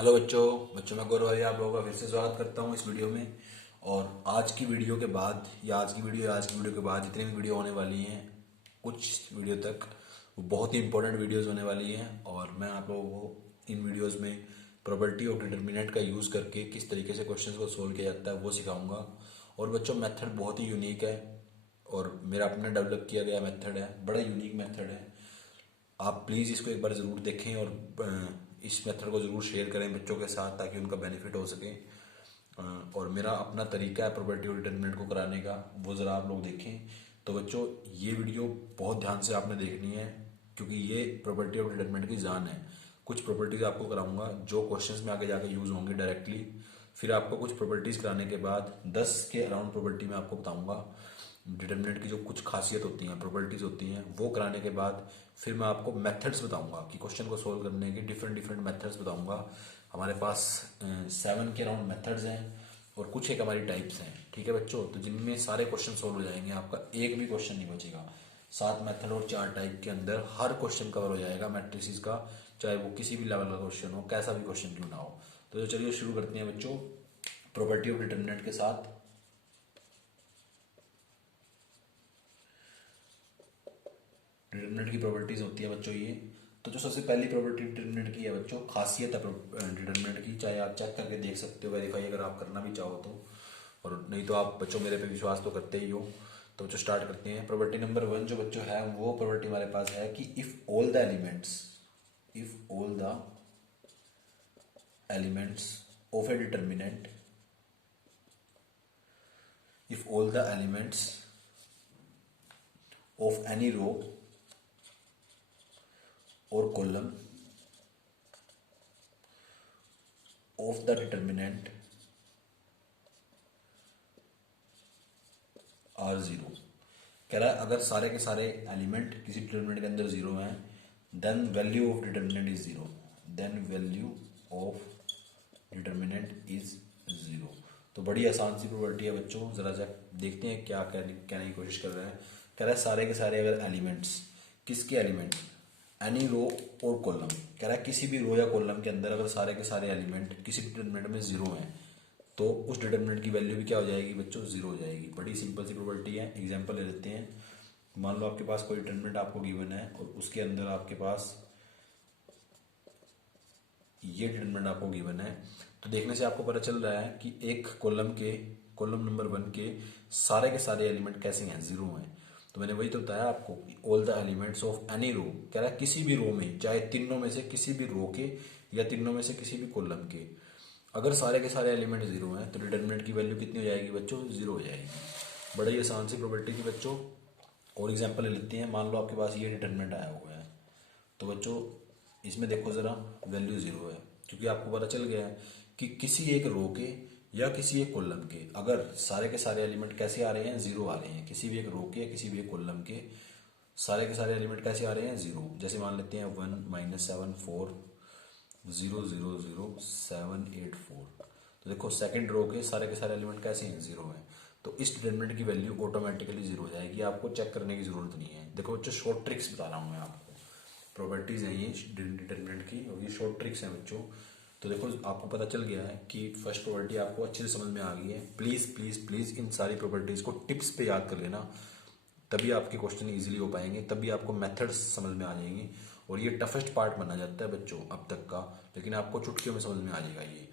Hello बच्चों बच्चों मैं गौरव भाई आप लोगों का फिर से स्वागत करता हूँ इस वीडियो में। और आज की वीडियो के बाद या आज की वीडियो के बाद जितनी भी वीडियो होने वाली हैं कुछ वीडियो तक वो बहुत ही इंपॉर्टेंट वीडियोस होने वाली हैं। और मैं आप लोगों को इन वीडियोस में प्रोबेबिलिटी ऑफ डिटर्मिनेंट का यूज़ करके किस तरीके से क्वेश्चंस को सोल्व किया जाता है वो सिखाऊंगा। और बच्चों मेथड बहुत ही यूनिक है और मेरा अपना डेवलप किया गया मेथड है, बड़ा यूनिक मेथड है। आप प्लीज़ इसको एक बार ज़रूर देखें और इस मेथड को ज़रूर शेयर करें बच्चों के साथ ताकि उनका बेनिफिट हो सके। और मेरा अपना तरीका है प्रोबेबिलिटी ऑफ डिटरमिनेंट को कराने का, वो ज़रा आप लोग देखें। तो बच्चों ये वीडियो बहुत ध्यान से आपने देखनी है क्योंकि ये प्रोबेबिलिटी ऑफ डिटरमिनेंट की जान है। कुछ प्रॉपर्टीज आपको कराऊंगा जो क्वेश्चंस में आगे जाके यूज़ होंगे डायरेक्टली। फिर आपको कुछ प्रॉपर्टीज कराने के बाद 10 के अराउंड प्रॉपर्टी में आपको बताऊंगा डिटर्मिनेंट की जो कुछ खासियत होती हैं, प्रॉपर्टीज होती हैं, वो कराने के बाद फिर मैं आपको मेथड्स बताऊंगा कि क्वेश्चन को सोल्व करने के डिफरेंट डिफरेंट मेथड्स बताऊंगा। हमारे पास 7 के अराउंड मेथड्स हैं और कुछ एक हमारी टाइप्स हैं, ठीक है बच्चों। तो जिनमें सारे क्वेश्चन सोल्व हो जाएंगे, आपका एक भी क्वेश्चन नहीं बचेगा। 7 मेथड और 4 टाइप के अंदर हर क्वेश्चन कवर हो जाएगा मैट्रिसेस का, चाहे वो किसी भी लेवल का क्वेश्चन हो, कैसा भी क्वेश्चन क्यों ना हो। तो चलिए शुरू करते हैं बच्चों प्रॉपर्टी ऑफ डिटर्मिनेंट के साथ। डिटर्मिनेंट की प्रॉपर्टीज होती है बच्चों ये। तो जो सबसे पहली प्रॉपर्टी डिटर्मिनेंट की है बच्चों, खासियत है डिटर्मिनेंट की, चाहे आप चेक करके देख सकते हो, वेरीफाई अगर आप करना भी चाहो तो। और नहीं तो आप बच्चों मेरे पे विश्वास तो करते ही हो। तो बच्चों स्टार्ट करते हैं। प्रॉपर्टी नंबर 1 जो बच्चों है वो प्रॉपर्टी हमारे पास है कि if all the elements of a determinant if all the elements of any row or column of the determinant are zero. कह रहा है अगर सारे के सारे एलिमेंट किसी डिटर्मिनेंट के अंदर जीरो हैं then value of determinant is zero. Then value of determinant is zero. तो बड़ी आसान सी प्रॉपर्टी है बच्चों, जरा सा देखते हैं क्या कहने की कोशिश कर रहा है। कह रहा है सारे के सारे अगर एलिमेंट्स, किसके एलिमेंट, एनी रो और कॉलम, कह रहा है किसी भी रो या कॉलम के अंदर अगर सारे के सारे एलिमेंट किसी डिटर्मिनेंट में जीरो हैं तो उस डिटर्मिनेंट की वैल्यू भी क्या हो जाएगी बच्चों, जीरो हो जाएगी। बड़ी सिंपल सी प्रॉपर्टी है। एग्जांपल ले लेते हैं। मान लो आपके पास कोई डिटर्मिनेंट आपको गिवन है और उसके अंदर आपके पास ये डिटर्मिनेंट आपको गिवन है। तो देखने से आपको पता चल रहा है कि एक कॉलम नंबर 1 के सारे के सारे एलिमेंट कैसे हैं, जीरो हैं। तो मैंने वही तो बताया आपको, all the elements of any row, कह रहा है किसी भी रो में, चाहे तीनों में से किसी भी रो के या तीनों में से किसी भी कॉलम के, अगर सारे के सारे एलिमेंट जीरो हैं तो डिटर्मिनेंट की वैल्यू कितनी हो जाएगी बच्चों, जीरो हो जाएगी। बड़ा ही आसान सी प्रॉपर्टी थी बच्चों। और एग्जाम्पल ले लेते हैं। मान लो आपके पास ये डिटर्मिनेंट आया हुआ है तो बच्चों इसमें देखो ज़रा वैल्यू जीरो है क्योंकि आपको पता चल गया है कि किसी एक रो के या किसी एक कॉलम के अगर सारे के सारे एलिमेंट कैसे आ रहे हैं, जीरो आ रहे हैं। किसी भी एक रो के या किसी भी एक कॉलम के सारे के सारे एलिमेंट कैसे आ रहे हैं, जीरो। जैसे मान लेते हैं 1-7-4-0-0-0-7-8-4। तो देखो सेकंड रो के सारे के सारे एलिमेंट कैसे हैं, जीरो हैं। तो इस डिटर्मिनेंट की वैल्यू ऑटोमेटिकली जीरो हो जाएगी, आपको चेक करने की जरूरत नहीं है। देखो बच्चों शॉर्ट ट्रिक्स बता रहा हूँ मैं आपको, प्रॉपर्टीज हैं ये डिटर्मिनेंट की और ये शॉर्ट ट्रिक्स हैं बच्चों। तो देखो आपको पता चल गया है कि फर्स्ट प्रॉपर्टी आपको अच्छे से समझ में आ गई है। प्लीज़ प्लीज़ प्लीज़ इन सारी प्रॉपर्टीज़ को टिप्स पे याद कर लेना, तभी आपके क्वेश्चन इजीली हो पाएंगे, तभी आपको मेथड्स समझ में आ जाएंगे। और ये टफेस्ट पार्ट माना जाता है बच्चों अब तक का, लेकिन आपको चुटकियों में समझ में आ जाएगा। ये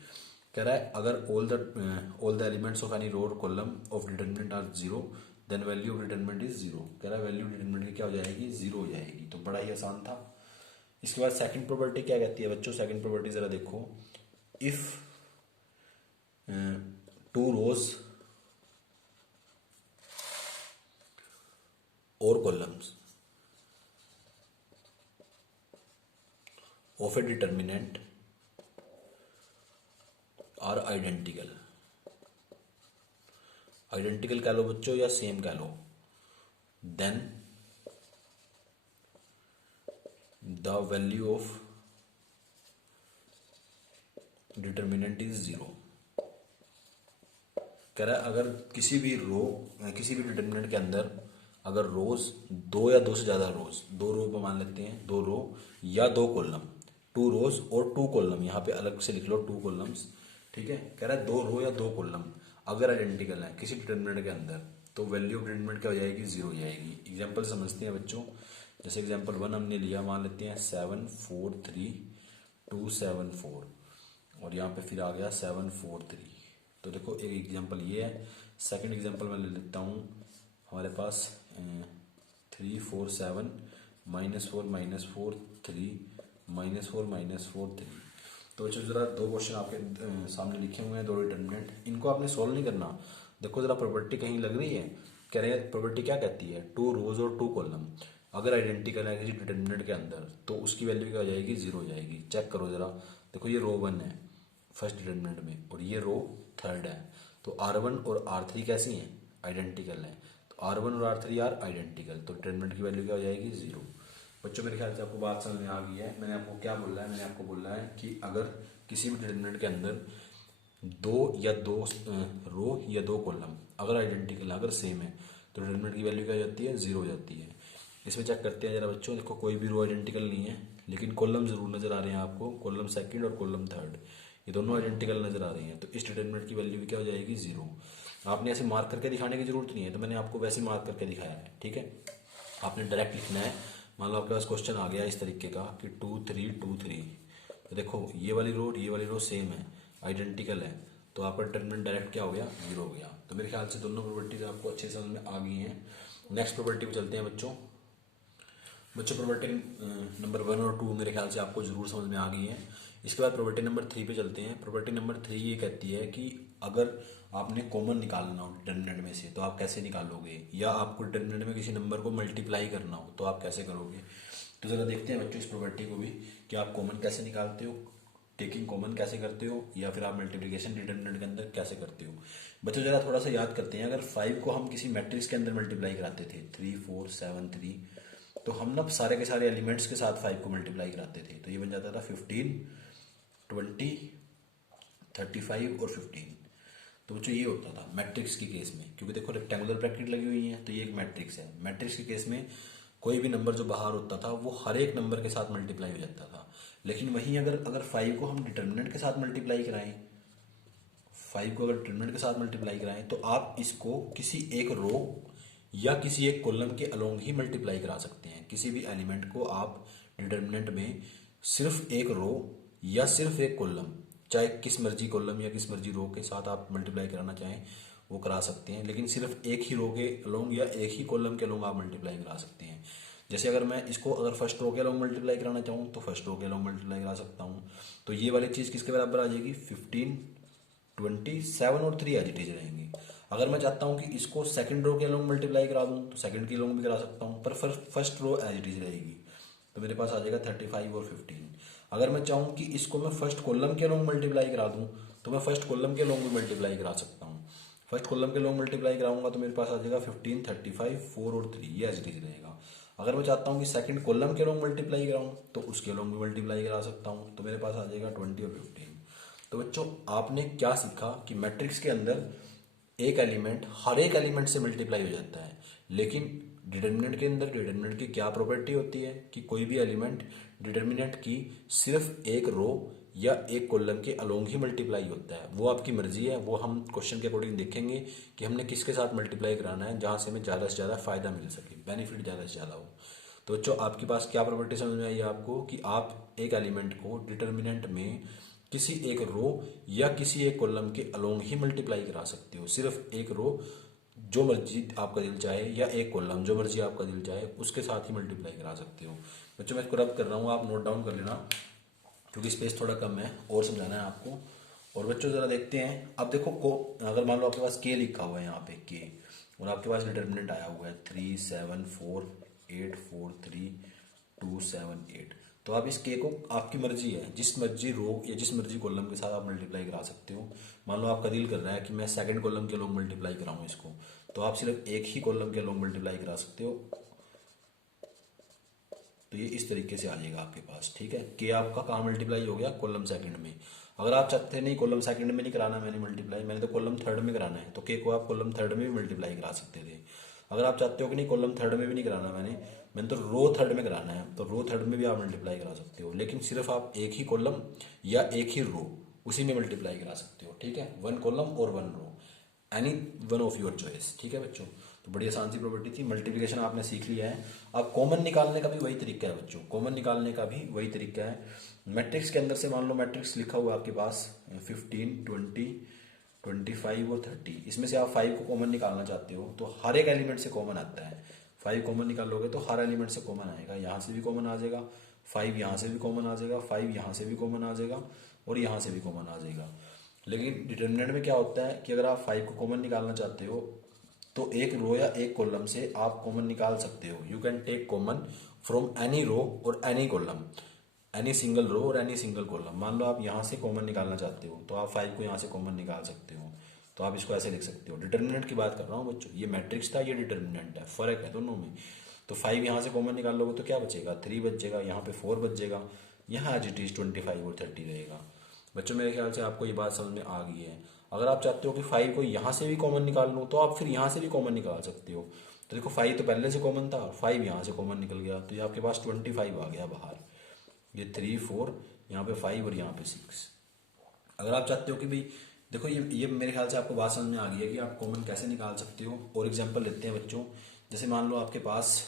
कह रहा है अगर all the elements of any row और column of determinant are zero then value of determinant is zero. कह रहा है वैल्यू डिटर्मिनेंट की क्या हो जाएगी, जीरो हो जाएगी। तो बड़ा ही आसान था। इसके बाद सेकंड प्रॉपर्टी क्या कहती है बच्चों, सेकंड प्रॉपर्टी जरा देखो। इफ टू रोज और columns of a determinant are identical, identical कह लो बच्चों या सेम कह लो, then the value of determinant is zero. कह रहा है अगर किसी भी डिटर्मिनेंट के अंदर अगर रोज दो या दो से ज्यादा रोज, दो रो पर मान लेते हैं, दो रो या दो कॉलम 2 रोज और 2 कॉलम, यहाँ पे अलग से लिख लो 2 कॉलम्स, ठीक है। कह रहा है 2 रो या 2 कॉलम अगर आइडेंटिकल है किसी डिटर्मिनेंट के अंदर तो वैल्यू ऑफ डिटर्मिनेंट क्या हो जाएगी, 0 हो जाएगी। एग्जाम्पल समझते हैं बच्चों, जैसे एग्जाम्पल 1 हमने लिया, मान लेते हैं 7 4 3 2 7 4 और यहाँ पे फिर आ गया 7 4 3। तो देखो एक एग्जाम्पल ये है। सेकंड एग्जाम्पल मैं ले लेता हूँ, हमारे पास 3 4 7 -4 3 -4 3। तो जरा दो क्वेश्चन आपके सामने लिखे हुए हैं, दो डिटर्मिनेंट, इनको आपने सॉल्व नहीं करना। देखो जरा प्रॉपर्टी कहीं लग रही है, कह रहे हैं प्रॉपर्टी क्या कहती है, 2 रोज और 2 कॉलम अगर आइडेंटिकल है किसी डिटर्मिनेंट के अंदर तो उसकी वैल्यू क्या हो जाएगी, 0 हो जाएगी। चेक करो जरा, देखो ये रो 1 है फर्स्ट डिटर्मिनेंट में और ये रो 3rd है, तो R1 और R3 कैसी हैं, आइडेंटिकल है। तो R1 और R3 आर आइडेंटिकल, तो डिटर्मिनेंट की वैल्यू क्या हो जाएगी, 0। बच्चों मेरे ख्याल से आपको बात समझ में आ गई है। मैंने आपको क्या बोला है, मैंने आपको बोला है कि अगर किसी भी डिटर्मिनेंट के अंदर 2 रो या 2 कॉलम अगर आइडेंटिकल अगर सेम है तो डिटर्मिनेंट की वैल्यू क्या हो जाती है, 0 हो जाती है। इसमें चेक करते हैं जरा बच्चों, देखो कोई भी रो आइडेंटिकल नहीं है लेकिन कॉलम जरूर नजर आ रहे हैं आपको, कॉलम सेकंड और कॉलम 3rd ये दोनों आइडेंटिकल नजर आ रही हैं, तो इस डिटर्मिनेंट की वैल्यू क्या हो जाएगी, 0। आपने ऐसे मार्क करके दिखाने की जरूरत नहीं है, तो मैंने आपको वैसे मार्क करके दिखाया है, ठीक है। आपने डायरेक्ट लिखना है। मान लो आपके पास क्वेश्चन आ गया इस तरीके का कि 2 3 2 3, तो देखो ये वाली रो और ये वाली रो सेम है, आइडेंटिकल है, तो आपका डिटर्मिनेंट डायरेक्ट क्या हो गया, 0 हो गया। तो मेरे ख्याल से दोनों प्रॉपर्टीज आपको अच्छे समझ में आ गई हैं। नेक्स्ट प्रॉपर्टी पे चलते हैं बच्चों। प्रॉपर्टी नंबर 1 और 2 मेरे ख्याल से आपको जरूर समझ में आ गई है। इसके बाद प्रॉपर्टी नंबर 3 पे चलते हैं। प्रॉपर्टी नंबर 3 ये कहती है कि अगर आपने कॉमन निकालना हो डिटर्मिनेंट में से तो आप कैसे निकालोगे, या आपको डिटर्मिनेंट में किसी नंबर को मल्टीप्लाई करना हो तो आप कैसे करोगे। तो जरा देखते हैं बच्चों इस प्रॉपर्टी को भी कि आप कॉमन कैसे निकालते हो, टेकिंग कॉमन कैसे करते हो, या फिर आप मल्टीप्लिकेशन डिटर्मिनेंट के अंदर कैसे करते हो। बच्चों जरा थोड़ा सा याद करते हैं, अगर 5 को हम किसी मैट्रिक्स के अंदर मल्टीप्लाई कराते थे 3 4 7 3, तो हम ना सारे के सारे एलिमेंट्स के साथ 5 को मल्टीप्लाई कराते थे, तो ये बन जाता था 15 20 35 और 15। तो बच्चों ये होता था मैट्रिक्स के केस में, क्योंकि देखो रेक्टेंगुलर ब्रैकेट लगी हुई है तो ये एक मैट्रिक्स है। मैट्रिक्स के केस में कोई भी नंबर जो बाहर होता था वो हर एक नंबर के साथ मल्टीप्लाई हो जाता था। लेकिन वहीं अगर 5 को हम डिटर्मिनेंट के साथ मल्टीप्लाई कराएं, 5 को अगर डिटर्मिनेंट के साथ मल्टीप्लाई कराएं तो आप इसको किसी एक रो या किसी एक कॉलम के अलोंग ही मल्टीप्लाई करा सकते हैं। किसी भी एलिमेंट को आप डिटर्मिनेंट में सिर्फ एक रो या सिर्फ एक कॉलम, चाहे किस मर्जी कॉलम या किस मर्जी रो के साथ आप मल्टीप्लाई कराना चाहें वो करा सकते हैं, लेकिन सिर्फ एक ही रो के अलोंग या एक ही कॉलम के अलोंग आप मल्टीप्लाई करा सकते हैं। जैसे अगर मैं इसको अगर फर्स्ट रो के अलोंग मल्टीप्लाई कराना चाहूँ तो फर्स्ट रो के अलोंग मल्टीप्लाई करा सकता हूँ, तो ये वाली चीज़ किसके बराबर आ जाएगी, 15 20 7 और 3 एज इट इज रहेंगी। अगर मैं चाहता हूँ कि इसको सेकंड रो के अलोंग मल्टीप्लाई करा दूँ तो सेकंड के अलोंग भी करा सकता हूँ, पर first row as it is रहेगी, तो मेरे पास आ जाएगा 35 और 15। अगर मैं चाहूँ कि इसको मैं फर्स्ट कॉलम के अलोंग मल्टीप्लाई करा दूँ तो मैं फर्स्ट कॉलम के अलोंग भी मल्टीप्लाई करा सकता हूँ। फर्स्ट कॉलम के अलोंग मल्टीप्लाई कराऊंगा तो मेरे पास आ जाएगा 15 35 4 और 3, ये एज इट इज रहेगा। अगर मैं चाहता हूँ कि सेकंड कॉलम के अलोंग मल्टीप्लाई कराऊँ तो उसके अलोंग भी मल्टीप्लाई करा सकता हूँ, तो मेरे पास आ जाएगा 20 और 15। तो बच्चों आपने क्या सीखा कि मैट्रिक्स के अंदर एक एलिमेंट हर एक एलिमेंट से मल्टीप्लाई हो जाता है, लेकिन डिटर्मिनेंट के अंदर डिटर्मिनेंट की क्या प्रॉपर्टी होती है कि कोई भी एलिमेंट डिटर्मिनेंट की सिर्फ एक रो या एक कॉलम के अलोंग ही मल्टीप्लाई होता है। वो आपकी मर्जी है, वो हम क्वेश्चन के अकॉर्डिंग देखेंगे कि हमने किसके साथ मल्टीप्लाई कराना है जहां से हमें ज़्यादा से ज़्यादा फायदा मिल सके, बेनिफिट ज़्यादा से ज़्यादा हो। तो बच्चों आपके पास क्या प्रॉपर्टी समझ में आई आपको कि आप एक एलिमेंट को डिटर्मिनेंट में किसी एक रो या किसी एक कॉलम के अलोंग ही मल्टीप्लाई करा सकते हो, सिर्फ एक रो जो मर्जी आपका दिल चाहे या एक कॉलम जो मर्जी आपका दिल चाहे उसके साथ ही मल्टीप्लाई करा सकते हो। बच्चों मैं इसको रब कर रहा हूँ, आप नोट डाउन कर लेना क्योंकि स्पेस थोड़ा कम है और समझाना है आपको। और बच्चों जरा देखते हैं, अब देखो को अगर मान लो आपके पास के लिखा हुआ है यहाँ पे के, और आपके पास डिटर्मिनेंट आया हुआ है 3 7 4 8 4 3 2 7 8, तो आप इस के को आपकी मर्जी है जिस मर्जी रो या जिस मर्जी कॉलम के साथ आप मल्टीप्लाई करा सकते हो। मान लो आपका दिल कर रहा है कि मैं सेकंड कॉलम के लोग मल्टीप्लाई कराऊं इसको, तो आप सिर्फ एक ही कॉलम के लोग मल्टीप्लाई करा सकते हो। तो ये इस तरीके से आ जाएगा आपके पास, ठीक है। के आपका कहाँ मल्टीप्लाई हो गया, कॉलम सेकंड में। अगर आप चाहते नहीं कॉलम सेकंड में नहीं कराना मैंने मल्टीप्लाई, मैंने तो कॉलम थर्ड में कराना है, तो के को आप कॉलम थर्ड में भी मल्टीप्लाई करा सकते थे। अगर आप चाहते हो कि नहीं कॉलम थर्ड में भी नहीं कराना मैंने तो रो थर्ड में कराना है, तो रो थर्ड में भी आप मल्टीप्लाई करा सकते हो, लेकिन सिर्फ आप एक ही कॉलम या एक ही रो उसी में मल्टीप्लाई करा सकते हो, ठीक है। वन कॉलम और one row, any one of your choice, ठीक है बच्चों। तो बड़ी आसान सी प्रॉपर्टी थी। मल्टीप्लिकेशन आपने सीख लिया है। अब कॉमन निकालने का भी वही तरीका है बच्चों, कॉमन निकालने का भी वही तरीका है। मैट्रिक्स के अंदर से मान लो मैट्रिक्स लिखा हुआ है आपके पास 15, 20, 25 और 30, इसमें से आप 5 को कॉमन निकालना चाहते हो तो हर एक एलिमेंट से कॉमन आता है। 5 कॉमन निकालोगे तो हर एलिमेंट से कॉमन आएगा, यहाँ से भी कॉमन आ जाएगा, 5 यहाँ से भी कॉमन आ जाएगा, 5 यहाँ से भी कॉमन आ जाएगा और यहाँ से भी कॉमन आ जाएगा। लेकिन डिटर्मिनेंट में क्या होता है कि अगर आप 5 को कॉमन निकालना चाहते हो तो एक रो या एक कॉलम से आप कॉमन निकाल सकते हो। You can take common from any row और any column, any single row और एनी सिंगल कॉलम। मान लो आप यहाँ से कॉमन निकालना चाहते हो तो आप 5 को यहाँ से कॉमन निकाल सकते हो, तो आप इसको ऐसे लिख सकते हो। डिटर्मिनेंट की बात कर रहा हूँ बच्चों, ये मैट्रिक्स था, ये डिटर्मिनेंट है, फर्क है दोनों में। तो 5 यहाँ से कॉमन निकाल लोगे तो क्या बचेगा, 3 बचेगा, यहाँ पे 4 बचेगा, यहाँ एज इट इज 25 और 30 रहेगा। बच्चों मेरे ख्याल से आपको ये बात समझ में आ गई है। अगर आप चाहते हो कि 5 को यहाँ से भी कॉमन निकाल लो तो आप फिर यहाँ से भी कॉमन निकाल सकते हो। तो देखो 5 तो पहले से कॉमन था, 5 यहाँ से कॉमन निकल गया तो ये आपके पास 25 आ गया बाहर। ये 3, 4, यहाँ पे 5 और यहाँ पे 6। अगर आप चाहते हो कि भाई देखो ये मेरे ख्याल से आपको बात समझ में आ गई है कि आप कॉमन कैसे निकाल सकते हो। और एग्जांपल लेते हैं बच्चों, जैसे मान लो आपके पास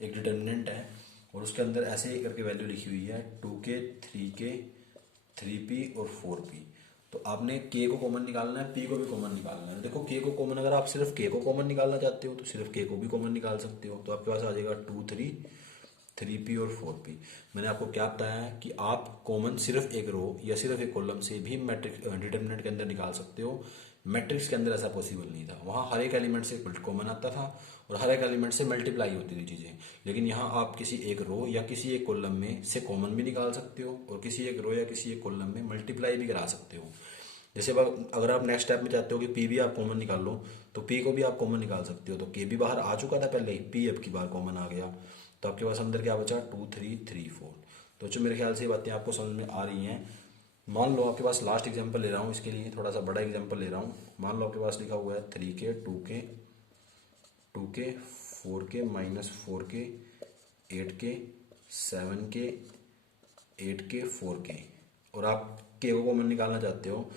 एक डिटर्मिनेंट है और उसके अंदर ऐसे ही करके वैल्यू लिखी हुई है 2k, 3k, 3p और 4p। तो आपने k को कॉमन निकालना है, p को भी कॉमन निकालना है। देखो k को कॉमन, अगर आप सिर्फ k को कॉमन निकालना चाहते हो तो सिर्फ k को भी कॉमन निकाल सकते हो। तो आपके पास आ जाएगा 2, 3, 3p और 4p। मैंने आपको क्या बताया है कि आप कॉमन सिर्फ एक रो या सिर्फ एक कॉलम से भी मैट्रिक्स डिटर्मिनेंट के अंदर निकाल सकते हो। मैट्रिक्स के अंदर ऐसा पॉसिबल नहीं था, वहाँ हर एक एलिमेंट से कॉमन आता था और हर एक एलिमेंट से मल्टीप्लाई होती थी चीज़ें। लेकिन यहाँ आप किसी एक रो या किसी एक कॉलम में से कॉमन भी निकाल सकते हो और किसी एक रो या किसी एक कॉलम में मल्टीप्लाई भी करा सकते हो। जैसे अगर आप नेक्स्ट स्टेप में चाहते हो कि पी भी आप कॉमन निकाल लो तो पी को भी आप कॉमन निकाल सकते हो। तो के भी बाहर आ चुका था पहले ही, पी अब की बार कॉमन आ गया, तो आपके पास अंदर क्या बचा 2, 3, 3, 4। तो जो मेरे ख्याल से ये बातें आपको समझ में आ रही हैं। मान लो आपके पास लास्ट एग्जांपल ले रहा हूँ, इसके लिए थोड़ा सा बड़ा एग्जांपल ले रहा हूँ। मान लो आपके पास लिखा हुआ है 3k, 2k, 2k, 4k, -4k, 8k, 7k, 8k, 4k, और आप k को कॉमन निकालना चाहते हो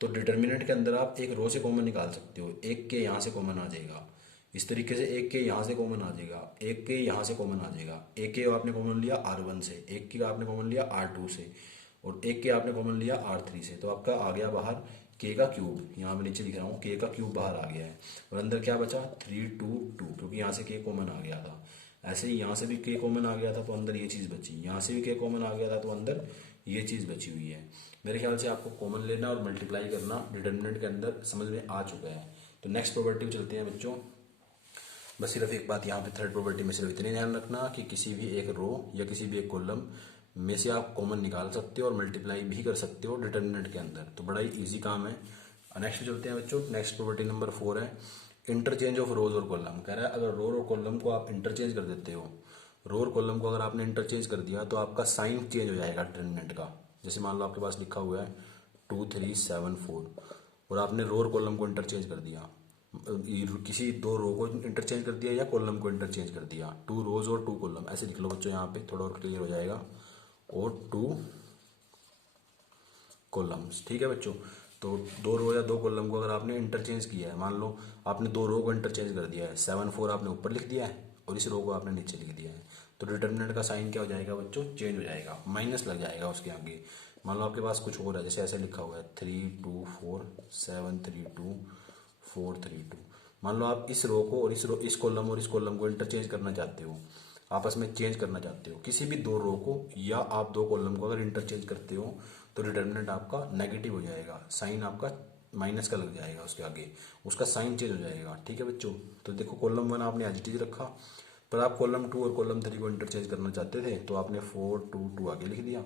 तो डिटर्मिनेंट के अंदर आप एक रो से कॉमन निकाल सकते हो। एक के यहाँ से कॉमन आ जाएगा, इस तरीके से एक के यहाँ से कॉमन आ जाएगा, एक के यहाँ से कॉमन आ जाएगा। एक के आपने कॉमन लिया R1 से, एक के आपने कॉमन लिया R2 से और एक के आपने कॉमन लिया R3 से। तो आपका आ गया बाहर के का क्यूब, यहाँ मैं नीचे लिख रहा हूँ के का क्यूब बाहर आ गया है और अंदर क्या बचा 3, 2, 2, क्योंकि यहाँ से के कॉमन आ गया था। ऐसे ही यहाँ से भी के कॉमन आ गया था तो अंदर ये चीज़ बची, यहाँ से भी के कॉमन आ गया था तो अंदर ये चीज़ बची हुई है। मेरे ख्याल से आपको कॉमन लेना और मल्टीप्लाई करना डिटर्मिनेंट के अंदर समझ में आ चुका है। तो नेक्स्ट प्रॉपर्टी में चलते हैं बच्चों। बस सिर्फ एक बात यहाँ पे थर्ड प्रॉपर्टी में सिर्फ इतनी ध्यान रखना कि किसी भी एक रो या किसी भी एक कॉलम में से आप कॉमन निकाल सकते हो और मल्टीप्लाई भी कर सकते हो डिटर्मिनेंट के अंदर। तो बड़ा ही ईजी काम है। नेक्स्ट चलते हैं बच्चों। नेक्स्ट प्रॉपर्टी नंबर 4 है इंटरचेंज ऑफ रोज और कॉलम। कह रहा है अगर रो और कॉलम को आप इंटरचेंज कर देते हो, रो और कॉलम को अगर आपने इंटरचेंज कर दिया तो आपका साइन चेंज हो जाएगा डिटर्मिनेंट का। जैसे मान लो आपके पास लिखा हुआ है 2, 3, 7, 4 और आपने रो और कॉलम को इंटरचेंज कर दिया, किसी दो रो को इंटरचेंज कर दिया या कॉलम को इंटरचेंज कर दिया, 2 रोज और 2 कॉलम, ऐसे लिख लो बच्चों यहाँ पे थोड़ा और क्लियर हो जाएगा, और 2 कॉलम्स। ठीक है बच्चों, तो 2 रो या 2 कॉलम को अगर आपने इंटरचेंज किया है, मान लो आपने 2 रो को इंटरचेंज कर दिया है, 7, 4 आपने ऊपर लिख दिया है और इस रो को आपने नीचे लिख दिया है, तो डिटर्मिनेंट का साइन क्या हो जाएगा बच्चों, चेंज हो जाएगा, माइनस लग जाएगा उसके आगे। मान लो आपके पास कुछ और है, जैसे ऐसे लिखा हुआ है 3, 2, 4, 7, 3, 2, 4, 3, 2। मान लो आप इस रो को और इस कॉलम और इस कॉलम को इंटरचेंज करना चाहते हो, आपस में चेंज करना चाहते हो, किसी भी 2 रो को या आप 2 कॉलम को अगर इंटरचेंज करते हो तो डिटर्मिनेंट आपका नेगेटिव हो जाएगा, साइन आपका माइनस का लग जाएगा उसके आगे, उसका साइन चेंज हो जाएगा। ठीक है बच्चों, तो देखो कॉलम 1 आपने एज इट इज रखा, पर आप कॉलम 2 और कॉलम 3 को इंटरचेंज करना चाहते थे तो आपने 4, 2, 2 आगे लिख दिया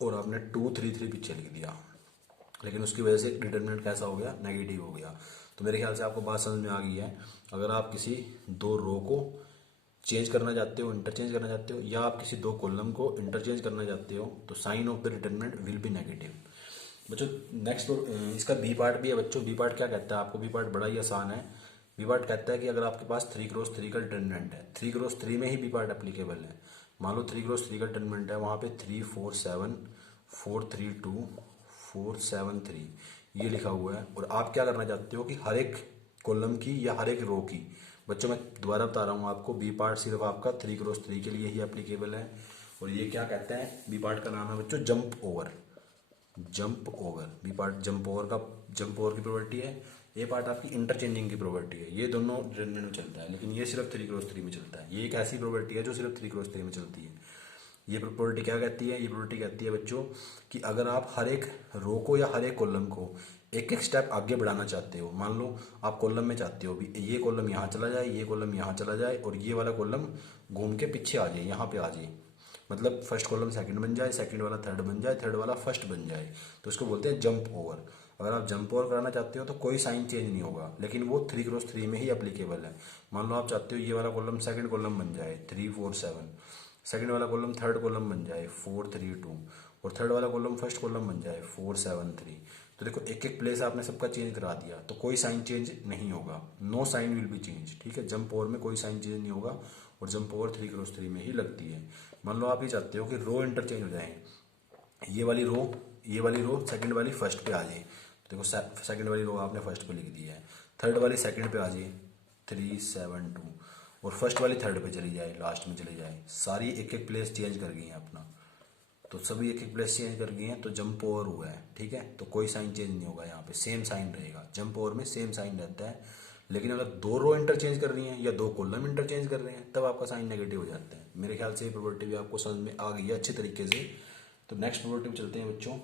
और आपने 2, 3, 3 पीछे लिख दिया, लेकिन उसकी वजह से डिटर्मिनेंट कैसा हो गया, नेगेटिव हो गया। तो मेरे ख्याल से आपको बात समझ में आ गई है। अगर आप किसी 2 रो को चेंज करना चाहते हो, इंटरचेंज करना चाहते हो, या आप किसी 2 कॉलम को इंटरचेंज करना चाहते हो तो sign of the determinant will be negative. बच्चों नेक्स्ट इसका बी पार्ट भी है बच्चों। बी पार्ट क्या कहता है आपको, बी पार्ट बड़ा ही आसान है। बी पार्ट कहता है कि अगर आपके पास 3x3 का डिटर्मिनेंट है, 3x3 में ही बी पार्ट एप्लीकेबल है। मान लो 3x3 का डिटर्मिनेंट है, वहाँ पे 3 4 7 4 3 2 4 7 3 ये लिखा हुआ है। और आप क्या करना चाहते हो कि हर एक कॉलम की या हर एक रो की, बच्चों मैं दोबारा बता रहा हूँ आपको, बी पार्ट सिर्फ आपका 3x3 के लिए ही एप्लीकेबल है। और ये क्या कहता है, बी पार्ट का नाम है बच्चों jump over. Jump over, B part jump over की प्रॉपर्टी है। ए पार्ट आपकी इंटरचेंजिंग की प्रॉपर्टी है। ये दोनों डिटरमिनेंट में चलता है, लेकिन ये सिर्फ 3x3 में चलता है। ये एक ऐसी प्रॉपर्टी है जो सिर्फ 3x3 में चलती है। ये प्रॉपर्टी क्या कहती है, ये प्रॉपर्टी कहती है बच्चों कि अगर आप हर एक रो को या हर एक कॉलम को एक एक स्टेप आगे बढ़ाना चाहते हो, मान लो आप कॉलम में चाहते हो भी ये कॉलम यहाँ चला जाए, ये कॉलम यहाँ चला जाए और ये वाला कॉलम घूम के पीछे आ जाए, यहाँ पे आ जाए, मतलब फर्स्ट कॉलम सेकंड बन जाए, सेकंड वाला थर्ड बन जाए, थर्ड वाला फर्स्ट बन जाए, तो उसको बोलते हैं जंप ओवर। अगर आप जंप ओवर कराना चाहते हो तो कोई साइन चेंज नहीं होगा, लेकिन वो 3x3 में ही एप्लीकेबल है। मान लो आप चाहते हो ये वाला कॉलम सेकंड कॉलम बन जाए 3 4 7, सेकंड वाला कॉलम थर्ड कॉलम बन जाए 4 3 2 और थर्ड वाला कॉलम फर्स्ट कॉलम बन जाए 4 7 3। तो देखो एक एक प्लेस आपने सबका चेंज करा दिया, तो कोई साइन चेंज नहीं होगा, no sign will be change. ठीक है, जंप ओवर में कोई साइन चेंज नहीं होगा और जंप ओवर 3x3 में ही लगती है। मान लो आप ये चाहते हो कि रो इंटरचेंज हो जाए, ये वाली रो सेकंड वाली फर्स्ट पे आ जाए, तो देखो सेकंड वाली रो आपने फर्स्ट पे लिख दी है, थर्ड वाली सेकंड पे आ जाए 3 7 2 और फर्स्ट वाली थर्ड पे चली जाए, लास्ट में चली जाए। सारी एक एक प्लेस चेंज कर गई है अपना, तो सभी एक एक प्लेस चेंज कर गई हैं, तो जंप ओवर हुआ है। ठीक है, तो कोई साइन चेंज नहीं होगा, यहाँ पे सेम साइन रहेगा। जंप ओवर में सेम साइन रहता है, लेकिन अगर दो रो इंटरचेंज कर रही हैं या दो कॉलम इंटरचेंज कर रहे हैं तब आपका साइन नेगेटिव हो जाता है। मेरे ख्याल से ये प्रॉपर्टी भी आपको समझ में आ गई है अच्छे तरीके से। तो नेक्स्ट प्रॉपर्टी में चलते हैं बच्चों।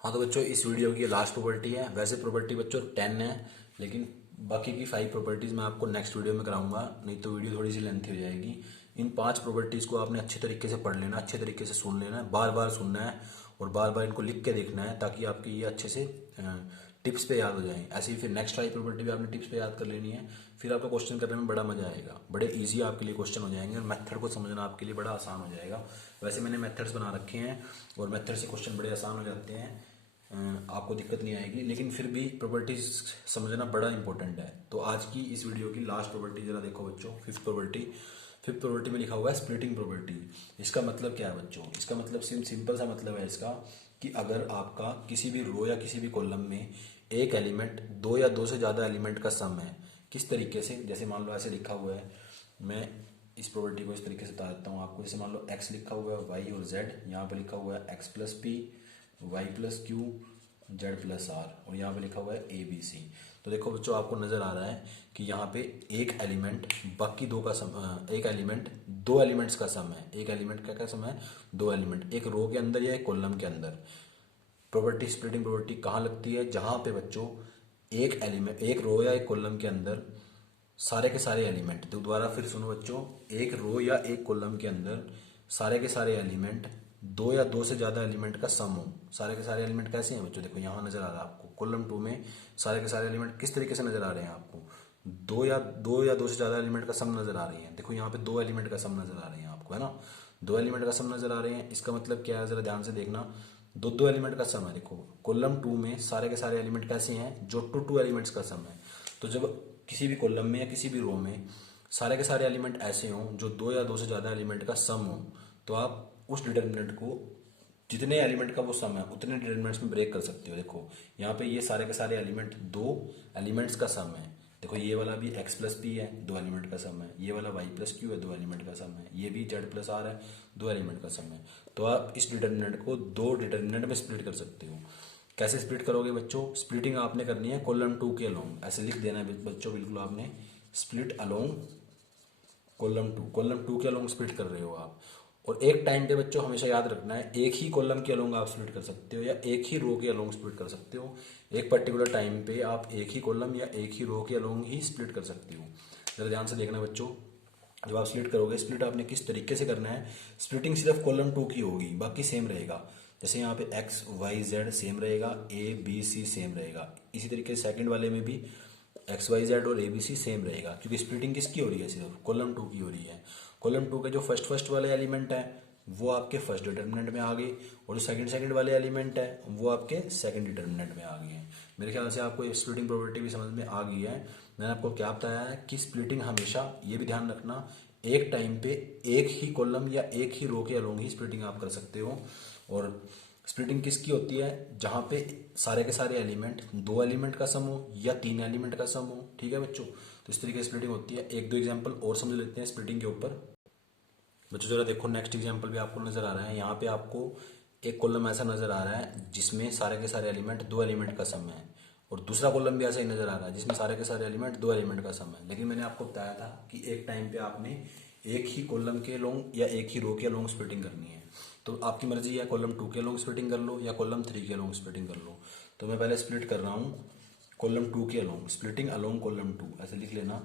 हाँ तो बच्चों इस वीडियो की लास्ट प्रॉपर्टी है। वैसे प्रॉपर्टी बच्चों 10 है, लेकिन बाकी की 5 प्रॉपर्टीज मैं आपको नेक्स्ट वीडियो में कराऊंगा, नहीं तो वीडियो थोड़ी सी लेंथी हो जाएगी। इन 5 प्रॉपर्टीज को आपने अच्छे तरीके से पढ़ लेना, अच्छे तरीके से सुन लेना है, बार बार सुनना है और बार बार इनको लिख के देखना है, ताकि आपकी ये अच्छे से टिप्स पे याद हो जाएं। ऐसे ही फिर नेक्स्ट 5 प्रॉपर्टी भी आपने टिप्स पे याद कर लेनी है, फिर आपको क्वेश्चन करने में बड़ा मजा आएगा, बड़े इजी आपके लिए क्वेश्चन हो जाएंगे और मेथड को समझना आपके लिए बड़ा आसान हो जाएगा। वैसे मैंने मेथड्स बना रखे हैं और मेथड से क्वेश्चन बड़े आसान हो जाते हैं, आपको दिक्कत नहीं आएगी, लेकिन फिर भी प्रॉपर्टीज समझना बड़ा इंपॉर्टेंट है। तो आज की इस वीडियो की लास्ट प्रॉपर्टी जरा देखो बच्चों, फिफ्थ प्रॉपर्टी में लिखा हुआ है स्प्लिटिंग प्रॉपर्टी। इसका मतलब क्या है बच्चों, इसका मतलब सिंपल सा मतलब है इसका कि अगर आपका किसी भी रो या किसी भी कॉलम में एक एलिमेंट दो या दो से ज़्यादा एलिमेंट का सम है, किस तरीके से, जैसे मान लो ऐसे लिखा हुआ है, मैं इस प्रॉपर्टी को इस तरीके से बता देता हूँ आपको। जैसे मान लो x लिखा हुआ है, y और z, यहाँ पे लिखा हुआ है x plus P, Y plus Q, Z plus R, और यहाँ पे लिखा हुआ है ए बी सी। तो देखो बच्चों आपको नजर आ रहा है कि यहाँ पे एक एलिमेंट बाकी दो का सम, एक एलिमेंट दो एलिमेंट्स का सम है। एक एलिमेंट का क्या सम है, दो एलिमेंट, एक रो के अंदर या एक कॉलम के अंदर। प्रॉपर्टी स्प्लिटिंग प्रॉपर्टी कहाँ लगती है, जहाँ पे बच्चों एक एलिमेंट, एक रो या एक कॉलम के अंदर सारे के सारे एलिमेंट, तो दोबारा फिर सुनो बच्चों, एक रो या एक कॉलम के अंदर सारे के सारे एलिमेंट दो या दो से ज्यादा एलिमेंट का सम हो। सारे के सारे एलिमेंट कैसे हैं बच्चों, देखो यहाँ नजर आ रहा है आपको, कॉलम 2 में सारे के सारे एलिमेंट किस तरीके से नजर आ रहे हैं आपको, दो या दो से ज्यादा एलिमेंट का सम नजर आ रही है। देखो यहाँ पे दो एलिमेंट का सम नजर आ रहे हैं आपको, है ना, दो एलिमेंट का सम नजर आ रहे हैं। इसका मतलब क्या है, जरा ध्यान से देखना, दो एलिमेंट का सम है। देखो कॉलम 2 में सारे के सारे एलिमेंट कैसे हैं, जो टू एलिमेंट्स का सम है। तो जब किसी भी कॉलम में या किसी भी रो में सारे के सारे एलिमेंट ऐसे हों जो दो या दो से ज्यादा एलिमेंट का सम हो, तो आप उस डिटर्मिनेंट को, जितने एलिमेंट का वो सम है उतने डिटर्मिनेंट्स में ब्रेक कर सकते हो। देखो यहाँ पे ये सारे के सारे एलिमेंट दो एलिमेंट्स का सम है। देखो ये वाला भी x प्लस पी है, दो एलिमेंट का सम है, ये वाला y प्लस क्यू है, दो एलिमेंट का सम है, ये भी z प्लस आर है, दो एलिमेंट का सम है। तो आप इस डिटर्मिनेंट को दो डिटर्मिनेंट में स्प्लिट कर सकते हो। कैसे स्प्लिट करोगे बच्चों, स्प्लिटिंग आपने करनी है कॉलम 2 के अलोंग, ऐसे लिख देना है बच्चों, बिल्कुल आपने स्प्लिट अलोंग कॉलम 2 के अलोंग स्प्लिट कर रहे हो आप। और एक टाइम पे बच्चों हमेशा याद रखना है, एक ही कॉलम के अलोंग आप स्प्लिट कर सकते हो या एक ही रो के अलोंग स्प्लिट कर सकते हो। एक पर्टिकुलर टाइम पे आप एक ही कॉलम या एक ही रो के अलोंग ही स्प्लिट कर सकते हो। जरा ध्यान से देखना बच्चों, जब आप स्प्लिट करोगे, स्प्लिट आपने किस तरीके से करना है, स्प्लिटिंग सिर्फ कॉलम 2 की होगी, बाकी सेम रहेगा। जैसे यहाँ पे एक्स वाई जेड सेम रहेगा, ए बी सी सेम रहेगा, इसी तरीके से सेकंड वाले में भी एक्स वाई जेड और ए बी सी सेम रहेगा, क्योंकि स्प्लिटिंग किसकी हो रही है, सिर्फ कॉलम 2 की हो रही है। कॉलम 2 के जो फर्स्ट वाले एलिमेंट है वो आपके फर्स्ट डिटर्मिनेंट में आ गए, और जो सेकंड वाले एलिमेंट है वो आपके सेकंड डिटर्मिनेंट में आ गए हैं। मेरे ख्याल से आपको ये स्प्लिटिंग प्रॉपर्टी भी समझ में आ गई है। मैंने आपको क्या बताया है कि स्प्लिटिंग हमेशा, ये भी ध्यान रखना, एक टाइम पे एक ही कॉलम या एक ही रो के अलोंग ही स्प्लिटिंग आप कर सकते हो। और स्प्लिटिंग किसकी होती है, जहाँ पे सारे के सारे एलिमेंट 2 एलिमेंट का सम हो या 3 एलिमेंट का सम हो। ठीक है बच्चों, तो इस तरीके से स्प्लिटिंग होती है। एक दो एग्जाम्पल और समझ लेते हैं स्प्लिटिंग के ऊपर। बच्चों जरा देखो, नेक्स्ट एग्जाम्पल भी आपको नजर आ रहा है। यहाँ पे आपको एक कॉलम ऐसा नजर आ रहा है जिसमें सारे के सारे एलिमेंट 2 एलिमेंट का सम है, और दूसरा कॉलम भी ऐसा ही नजर आ रहा है जिसमें सारे के सारे एलिमेंट 2 एलिमेंट का सम है। लेकिन मैंने आपको बताया था कि एक टाइम पे आपने एक ही कॉलम के लॉन्ग या एक ही रो के लॉन्ग स्प्लिटिंग करनी है। तो आपकी मर्जी है, कॉलम 2 के लॉन्ग स्प्लिटिंग कर लो या कॉलम 3 के लॉन्ग स्प्लिटिंग कर लो। तो मैं पहले स्प्लिट कर रहा हूँ कॉलम 2 के अलोंग, स्प्लिटिंग अलोंग कॉलम 2, ऐसे लिख लेना,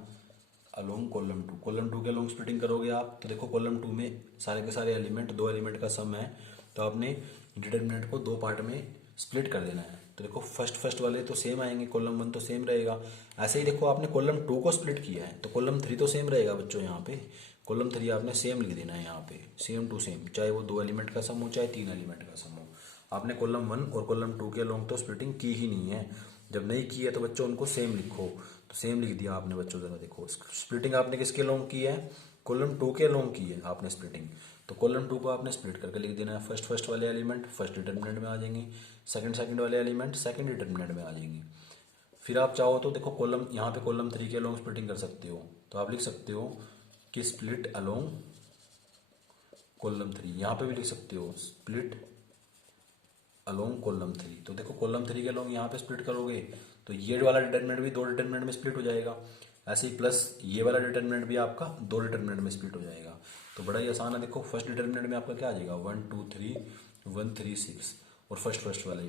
अलोंग कॉलम 2। कॉलम 2 के अलोंग स्प्लिटिंग करोगे आप, तो देखो कॉलम 2 में सारे के सारे एलिमेंट 2 एलिमेंट का सम है, तो आपने डिटरमिनेंट को 2 पार्ट में स्प्लिट कर देना है। तो देखो फर्स्ट वाले तो सेम आएंगे, कॉलम 1 तो सेम रहेगा। ऐसे ही देखो आपने कॉलम 2 को स्प्लिट किया है तो कॉलम 3 तो सेम रहेगा बच्चों। यहाँ पे कॉलम 3 आपने सेम लिख देना है, यहाँ पे सेम टू सेम, चाहे वो 2 एलिमेंट का सम हो चाहे 3 एलिमेंट का सम हो। आपने कॉलम 1 और कॉलम 2 के अलोंग तो स्प्लिटिंग की ही नहीं है। जब नहीं की है तो बच्चों उनको सेम लिखो। तो सेम लिख दिया आपने बच्चों, जरा देखो स्प्लिटिंग आपने किसके अलोंग की है, कॉलम 2 के अलोंग की है आपने स्प्लिटिंग। तो कॉलम 2 को आपने स्प्लिट करके लिख देना है। फर्स्ट वाले एलिमेंट फर्स्ट डिटरमिनेंट में आ जाएंगे, सेकंड वाले एलिमेंट सेकंड डिटरमिनेंट में आ जाएंगे। फिर आप चाहो तो देखो कॉलम, यहाँ पे कॉलम 3 के अलोंग स्प्लिटिंग कर सकते हो। तो आप लिख सकते हो कि स्प्लिट अलोंग कॉलम 3, यहाँ पे भी लिख सकते हो स्प्लिट अलोंग कॉलम 3। तो देखो कॉलम 3 के अलोंग यहाँ पे स्प्लिट करोगे तो ये वाला डिटरमिनेंट भी 2 डिटरमिनेंट में स्प्लिट हो जाएगा, ऐसे ही प्लस ये वाला डिटरमिनेंट भी आपका 2 डिटरमिनेंट में स्प्लिट हो जाएगा। तो बड़ा ही आसान है। देखो फर्स्ट डिटरमिनेंट में आपका क्या आ जाएगा, 1 2 3 1 3 6, और फर्स्ट वाले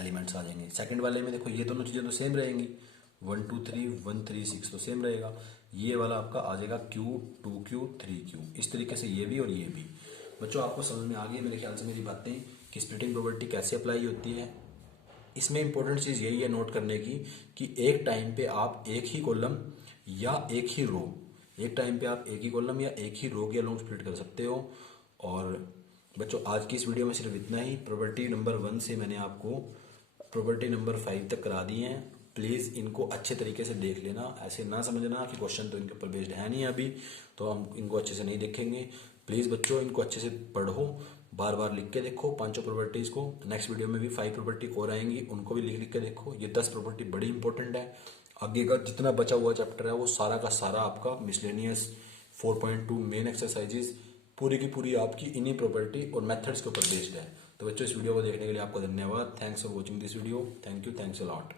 एलिमेंट्स आ जाएंगे। सेकंड वाले में देखो ये दोनों चीज़ें तो सेम रहेंगी, 1 2 3 1 3 6 तो सेम रहेगा। ये वाला आपका आ जाएगा Q 2Q 3Q, इस तरीके से ये भी और ये भी। बच्चों आपको समझ में आ गई है मेरे ख्याल से मेरी बातें कि स्प्लिटिंग प्रॉपर्टी कैसे अप्लाई होती है। इसमें इंपॉर्टेंट चीज़ यही है नोट करने की कि एक टाइम पे आप एक ही कॉलम या एक ही रो, एक टाइम पे आप एक ही कॉलम या एक ही रो के अलोंग स्प्लिट कर सकते हो। और बच्चों आज की इस वीडियो में सिर्फ इतना ही। प्रॉपर्टी नंबर 1 से मैंने आपको प्रॉपर्टी नंबर 5 तक करा दी हैं। प्लीज़ इनको अच्छे तरीके से देख लेना, ऐसे ना समझना कि क्वेश्चन तो इनके ऊपर बेस्ड है नहीं अभी, तो हम इनको अच्छे से नहीं देखेंगे। प्लीज़ बच्चों इनको अच्छे से पढ़ो, बार बार लिख के देखो 5 प्रॉपर्टीज़ को। नेक्स्ट वीडियो में भी 5 प्रॉपर्टी और आएंगी, उनको भी लिख के देखो। ये 10 प्रॉपर्टी बड़ी इंपॉर्टेंट है। आगे का जितना बचा हुआ चैप्टर है वो सारा का सारा आपका मिसलेनियस 4.2 मेन एक्सरसाइजेज पूरी की पूरी आपकी इन्हीं प्रॉपर्टी और मेथड्स के ऊपर बेस्ड है। तो बच्चों इस वीडियो को देखने के लिए आपका धन्यवाद। Thanks for watching this video. Thank you, thanks a lot.